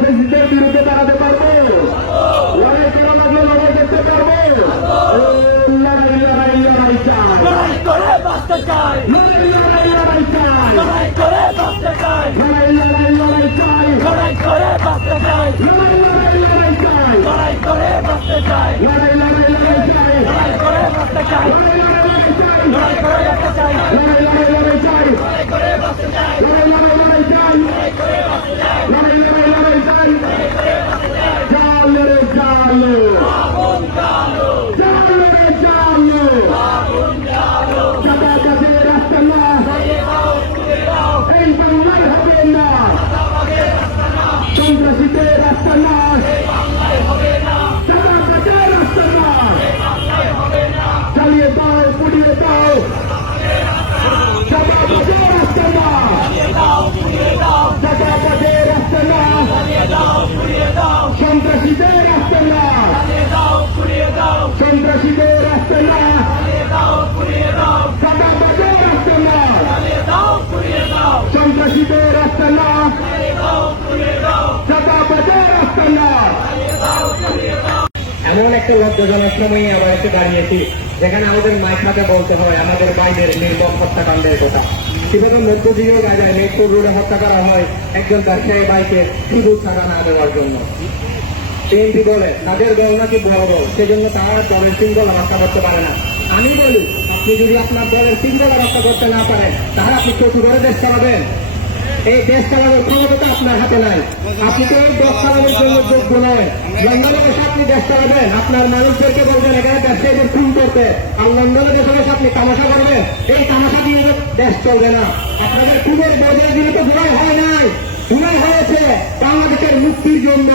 দেশের বিরুদ্ধে দাঁড়াতে পারবো, লড়াই করা লাগলে লড়াই করতে পারবো। লড়াই লড়াই লড়াই চাই, লড়াই করে বাঁচতে চাই, লড়াই লড়াই লড়াই চাই, লড়াই করে বাঁচতে চাই, লড়াই লড়াই লড়াই চাই, লড়াই করে বাঁচতে চাই, লড়াই লড়াই লড়াই চাই, লড়াই করে বাঁচতে চাই, লড়াই লড়াই লড়াই চাই, লড়াই করে বাঁচতে চাই, লড়াই করে বাঁচতে চাই, লড়াই লড়াই লড়াই চাই, লড়াই করে বাঁচতে চাই, লড়াই লড়াই লড়াই চাই, লড়াই করে বাঁচতে চাই, লড়াই লড়াই লড়াই চাই, লড়াই করে বাঁচতে চাই। জালো রে জালো, আগুন জালো, জালো রে জালো, আগুন জালো। চাঁদা কাছে রাস্তা না, এই বাংলায় হবে না, সন্ত্রাসীদের রাস্তা না, চাঁদা কাছে রাস্তা না, চালিয়ে দাও পুড়িয়ে দাও, চাঁদা কাছে রাস্তা না, চাঁদা কাছে রাস্তা না, সন্ত্রাসীদের রাস্তা না, সন্ত্রাসীদের রাস্তা না, চাঁদা কাছে রাস্তা না, সন্ত্রাসীদের রাস্তা না, চাঁদা কাছে রাস্তা না। এমন একটা লজ্জাজনক সময়ে আমরা এসে দাঁড়িয়েছি যেখানে আমাদের মাইক হাতে বলতে হয় আমাদের বাইরের নির্মম হত্যাকাণ্ডের কথা। কিভাবে মধ্যযুগীয় গাজায় মেট্রোল রোডে হত্যা করা হয় একজন ব্যবসায়ী বাইকে শুধু টাকা না দেওয়ার জন্য। বিএনপি বলে তাদের দল নাকি বড় দল, সেজন্য তারা দলের শৃঙ্খলা রক্ষা করতে পারে না। আমি বলি আপনি যদি আপনার দলের শৃঙ্খলা রক্ষা করতে না পারেন তাহলে আপনি চতুর ধরে দেশ চালাবেন। এই দেশ চালানোর ক্ষমতা আপনার হাতে নাই। আপনি তো এই দেশ চালানোর জন্য যোগ্য নয়। লন্ডনে বসে আপনি দেশ চালাবেন, আপনার মানুষদেরকে বলবেন এখানে ব্যবসায়ীদের খুন করতে, আর লন্ডনে দেশে বসে আপনি তামাশা করবেন। এই তামাশা দিয়ে দেশ চলবে না। আপনাদের খুনের বজায় দিলে তো জয় হয় নাই, জুলাই হয়েছে বাংলাদেশের মুক্তির জন্য।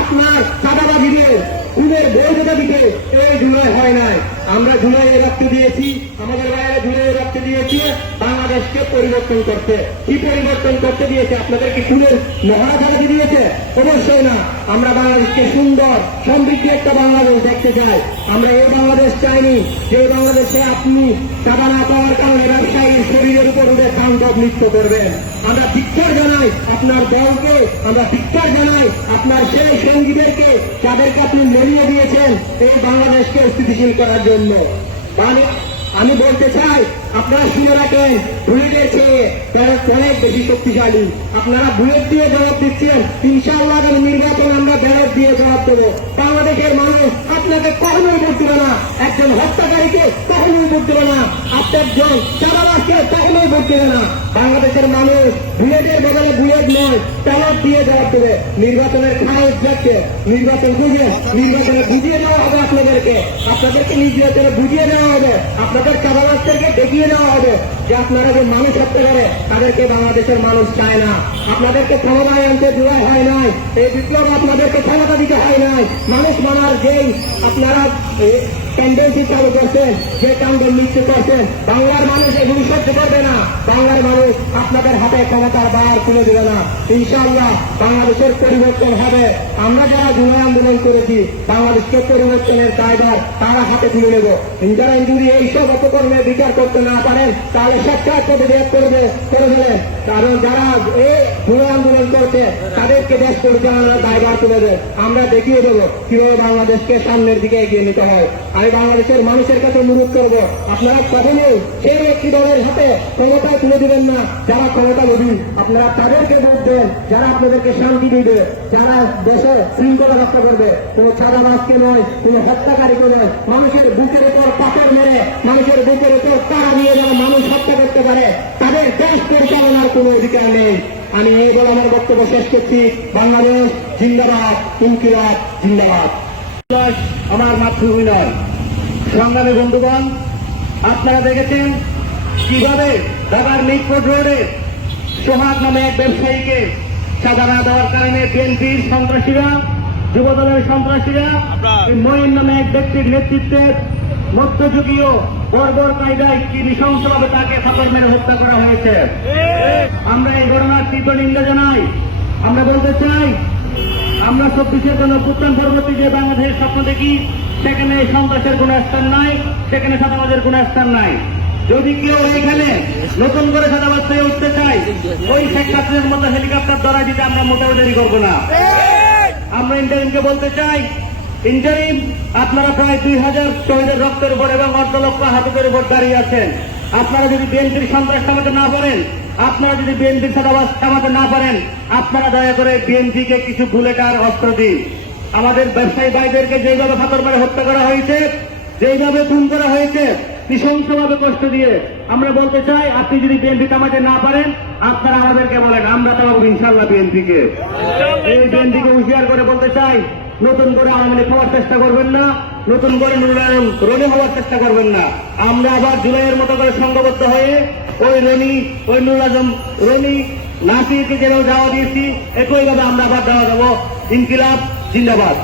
আপনার চাঁদাবাজিদের খুনের বৈধতা দিতে এই জুলাই হয় নাই। আমরা জুলাইয়ে রক্ত দিয়েছি, আমাদের বাইরে জুলাইয়ে রক্ত দিয়েছি বাংলাদেশকে পরিবর্তন করতে। কি পরিবর্তন করতে দিয়েছে? আপনাদেরকে খুনের মহড়া চালাতে দিয়েছে? অবশ্যই না। আমরা বাংলাদেশকে সুন্দর সমৃদ্ধ একটা বাংলাদেশ দেখতে চাই। আমরা এই বাংলাদেশ চাইনি যে বাংলাদেশে আপনি চাঁদা না পাওয়ার কারণে ব্যবসায়ীর শরীরের উপর উঠে তাণ্ডব নৃত্য করবেন। আমরা ধিক্কার জানাই আপনার দলকে, আমরা ধিক্কার জানাই আপনার সেই সঙ্গীদেরকে যাদেরকে আপনি মরিয়ে দিয়েছেন এই বাংলাদেশকে স্থিতিশীল করার জন্য। আমি বলতে চাই আপনারা শুনে রাখেন, বুলেটের চেয়ে তারা অনেক বেশি শক্তিশালী। আপনারা বুলেট দিয়ে জবাব দিচ্ছেন, ইনশাআল্লাহ আগামী নির্বাচনে আমরা ব্যালট দিয়ে জবাব দেবো। বাংলাদেশের মানুষ আপনাকে কখনোই ভোট দেবে না, একজন হত্যাকারীকে কখনোই ভোট দেবে না, একজন চাঁদাবাজকে কখনোই ভোট দেবে না। বাংলাদেশের মানুষ বুলেটের বদলে বুলেট নয়, ব্যালট দিয়ে জবাব দেবে। নির্বাচনের খারাপ যাচ্ছে, নির্বাচন নির্বাচনে বুঝিয়ে দেওয়া হবে আপনাদেরকে, নির্বাচনে বুঝিয়ে দেওয়া হবে, আপনাদের চাঁদাবাজদেরকে দেখিয়ে দেওয়া হবে যে আপনারা যে মানুষ হত্যা করে তাদেরকে বাংলাদেশের মানুষ চায় না। আপনাদেরকে ক্ষমতায় আনতে দেওয়া হয় নাই, এই বিপ্লব আপনাদেরকে ক্ষমতা দিতে হয় নাই। মানুষ মানার যেই আপনারা টেন্ডেন্সি চালু করছেন, যে কাণ্ড মৃত্যু করছেন, বাংলার মানুষ এগুলি সহ্য করবে না। বাংলার মানুষ আপনাদের হাতে ক্ষমতার বার তুলে দেবে না। ইনশাআল্লাহ বাংলাদেশের পরিবর্তন হবে। আমরা যারা জুলাই আন্দোলন করেছি বাংলাদেশকে পরিবর্তনের দায়ভার তারা হাতে তুলে নেব। যারা যদি এইসব অপকর্মের বিচার করতে না পারেন তাহলে সাক্ষাৎ প্রতিরোধ করে ফেলে, কারণ যারা এই ভুল আন্দোলন করছে তাদেরকে দেশ পরিচালনার দায়ভার তুলে দেয়। আমরা দেখিয়ে দেবো কিভাবে বাংলাদেশকে সামনের দিকে এগিয়ে নিতে হয়। আমি বাংলাদেশের মানুষের কাছে অনুরোধ করবো, আপনারা কখনোই সেই একটি দলের হাতে ক্ষমতায় তুলে দিবেন না যারা ক্ষমতা লোভী। আপনারা তাদেরকে ভোট দেন যারা আপনাদেরকে শান্তি দিবে, যারা দেশে শৃঙ্খলা রক্ষা করবে, কোনো চাঁদাবাজকে নয়, কোনো হত্যাকারীকে নয়। মানুষের বুকের উপর পাথর মেরে, মানুষের বুকের উপর তারা নিয়ে যারা মানুষ হত্যা করতে পারে, তাদের দেশ পরিচালনার কোনো অধিকার নেই। আমি এই বলে আমার বক্তব্য শেষ করছি। বাংলাদেশ জিন্দাবাদ, ইনকিলাব জিন্দাবাদ। আমার মাতৃভূমি নয়। সংগ্রামী বন্ধুগণ, আপনারা দেখেছেন কিভাবে ঢাকার মিরপুর রোডে সোহাগ নামে এক ব্যবসায়ীকে সাজা না দেওয়ার কারণে বিএনপির সন্ত্রাসীরা, যুবদলের সন্ত্রাসীরা, মঈন নামে এক ব্যক্তির নেতৃত্বে মধ্যযুগীয় বর্বর কায়দায় কি নৃশংসভাবে তাকে ফাঁপড় মেরে হত্যা করা হয়েছে। আমরা এই ঘটনার তীব্র নিন্দা জানাই। আমরা বলতে চাই, আমরা 24-এর জন্য অভ্যুত্থান পরবর্তী যে বাংলাদেশের স্বপ্ন দেখি, সেখানে সন্ত্রাসের কোন স্থান নাই, সেখানে চাঁদাবাজের কোন স্থান নাই। যদি কেউ এখানে নতুন করে চাঁদাবাজ হয়ে উঠতে চায়, ওই শেখ হাসিনার মতো হেলিকপ্টার দ্বারা দিতে আমরা মোটেও দেরি করবো না। আমরা ইন্টারিমকে বলতে চাই, ইন্টারিম আপনারা প্রায় 2000 শহীদের রক্তের উপর এবং 8 লক্ষ হাতের উপর দাঁড়িয়ে আছেন। আপনারা যদি বিএনপির সন্ত্রাস থামাতে না পারেন, আপনারা যদি বিএনপির চাঁদাবাজ থামাতে না পারেন, আপনারা দয়া করে বিএনপিকে কিছু বুলেটার অস্ত্র দিন। আমাদের ব্যবসায়ী ভাইদেরকে যেইভাবে ফাঁপড় মেরে হত্যা করা হয়েছে, যেইভাবে খুন করা হয়েছে, নৃশংসভাবে কষ্ট দিয়ে, আমরা বলতে চাই, আপনি যদি বিএনপি থামাতে না পারেন, আপনারা আমাদেরকে বলেন, আমরা থামাবো ইনশাল্লাহ বিএনপিকে। এই বিএনপিকে হুঁশিয়ার করে বলতে চাই, নতুন করে আওয়ামী লীগ হওয়ার চেষ্টা করবেন না, নতুন করে নুরুল রনি হওয়ার চেষ্টা করবেন না। আমরা আবার জুলাইয়ের মতো করে সংঘবদ্ধ হয়ে ওই রনি, ওই নুরুল আজম রনি, নাসিরকে যেভাবে যাওয়া দিয়েছি, একইভাবে আমরা আবার দেওয়া দেবো। ইনকিলাব জিন্দাবাদ।